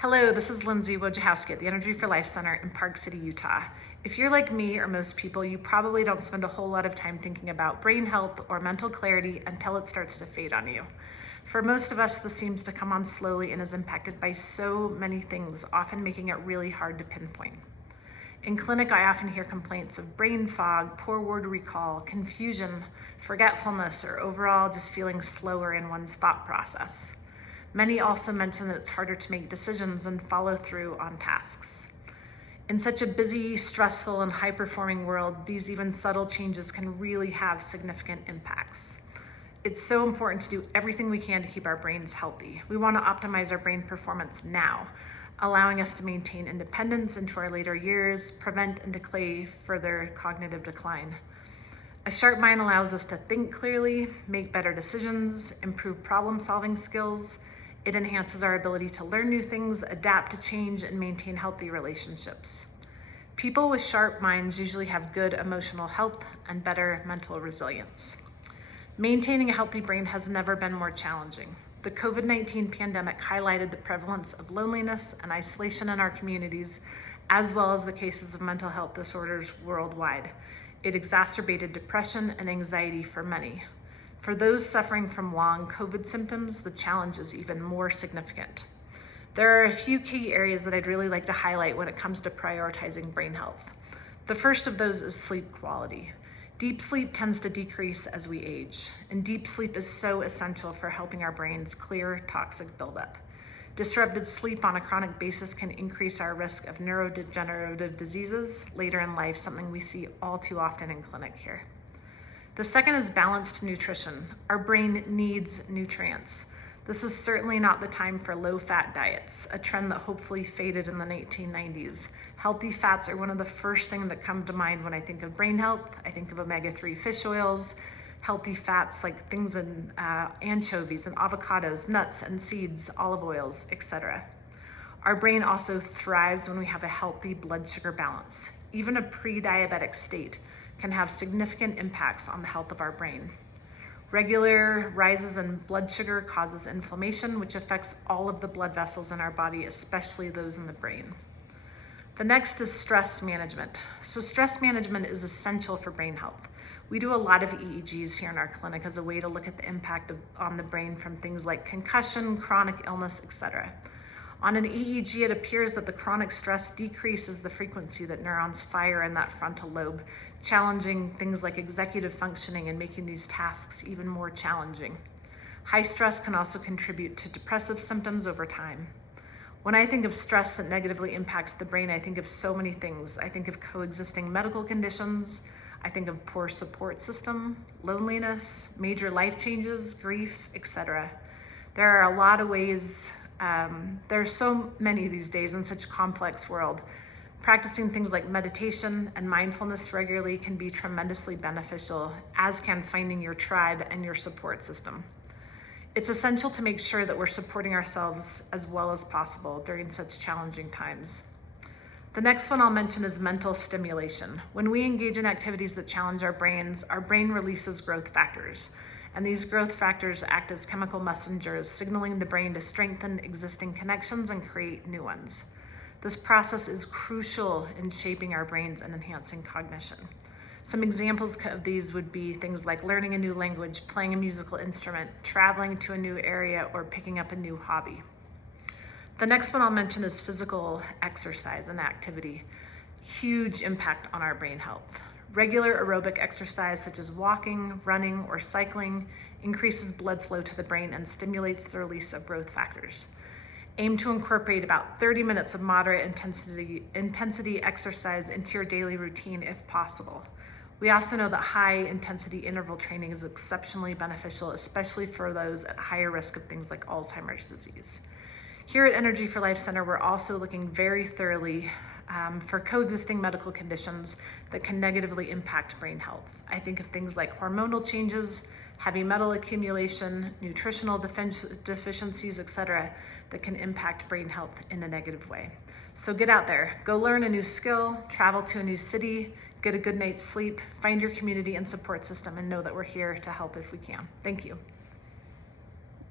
Hello, this is Lindsay Wojciechowski at the Energy for Life Center in Park City, Utah. If you're like me or most people, you probably don't spend a whole lot of time thinking about brain health or mental clarity until it starts to fade on you. For most of us, this seems to come on slowly and is impacted by so many things, often making it really hard to pinpoint. In clinic, I often hear complaints of brain fog, poor word recall, confusion, forgetfulness, or overall just feeling slower in one's thought process. Many also mention that it's harder to make decisions and follow through on tasks. In such a busy, stressful, and high-performing world, these even subtle changes can really have significant impacts. It's so important to do everything we can to keep our brains healthy. We want to optimize our brain performance now, allowing us to maintain independence into our later years, prevent and delay further cognitive decline. A sharp mind allows us to think clearly, make better decisions, improve problem-solving skills. It enhances our ability to learn new things, adapt to change, and maintain healthy relationships. People with sharp minds usually have good emotional health and better mental resilience. Maintaining a healthy brain has never been more challenging. The COVID-19 pandemic highlighted the prevalence of loneliness and isolation in our communities, as well as the cases of mental health disorders worldwide. It exacerbated depression and anxiety for many. For those suffering from long COVID symptoms, the challenge is even more significant. There are a few key areas that I'd really like to highlight when it comes to prioritizing brain health. The first of those is sleep quality. Deep sleep tends to decrease as we age, and deep sleep is so essential for helping our brains clear toxic buildup. Disrupted sleep on a chronic basis can increase our risk of neurodegenerative diseases later in life, something we see all too often in clinic here. The second is balanced nutrition. Our brain needs nutrients. This is certainly not the time for low-fat diets, a trend that hopefully faded in the 1990s. Healthy fats are one of the first things that come to mind when I think of brain health. I think of omega-3 fish oils, healthy fats like things in anchovies and avocados, nuts and seeds, olive oils, etc. Our brain also thrives when we have a healthy blood sugar balance. Even a pre-diabetic state can have significant impacts on the health of our brain. Regular rises in blood sugar causes inflammation, which affects all of the blood vessels in our body, especially those in the brain. The next is stress management. So stress management is essential for brain health. We do a lot of EEGs here in our clinic as a way to look at the impact on the brain from things like concussion, chronic illness, etc. On an EEG, it appears that the chronic stress decreases the frequency that neurons fire in that frontal lobe, challenging things like executive functioning and making these tasks even more challenging. High stress can also contribute to depressive symptoms over time. When I think of stress that negatively impacts the brain, I think of so many things. I think of coexisting medical conditions. I think of poor support system, loneliness, major life changes, grief, etc. There are a lot of ways. There are so many these days in such a complex world. Practicing things like meditation and mindfulness regularly can be tremendously beneficial, as can finding your tribe and your support system. It's essential to make sure that we're supporting ourselves as well as possible during such challenging times. The next one I'll mention is mental stimulation. When we engage in activities that challenge our brain releases growth factors. And these growth factors act as chemical messengers, signaling the brain to strengthen existing connections and create new ones. This process is crucial in shaping our brains and enhancing cognition. Some examples of these would be things like learning a new language, playing a musical instrument, traveling to a new area, or picking up a new hobby. The next one I'll mention is physical exercise and activity. Huge impact on our brain health. Regular aerobic exercise such as walking, running, or cycling increases blood flow to the brain and stimulates the release of growth factors. Aim to incorporate about 30 minutes of moderate intensity exercise into your daily routine if possible. We also know that high intensity interval training is exceptionally beneficial, especially for those at higher risk of things like Alzheimer's disease. Here at Energy for Life Center, we're also looking very thoroughly for coexisting medical conditions that can negatively impact brain health. I think of things like hormonal changes, heavy metal accumulation, nutritional deficiencies, etc., that can impact brain health in a negative way. So get out there, go learn a new skill, travel to a new city, get a good night's sleep, find your community and support system, and know that we're here to help if we can. Thank you.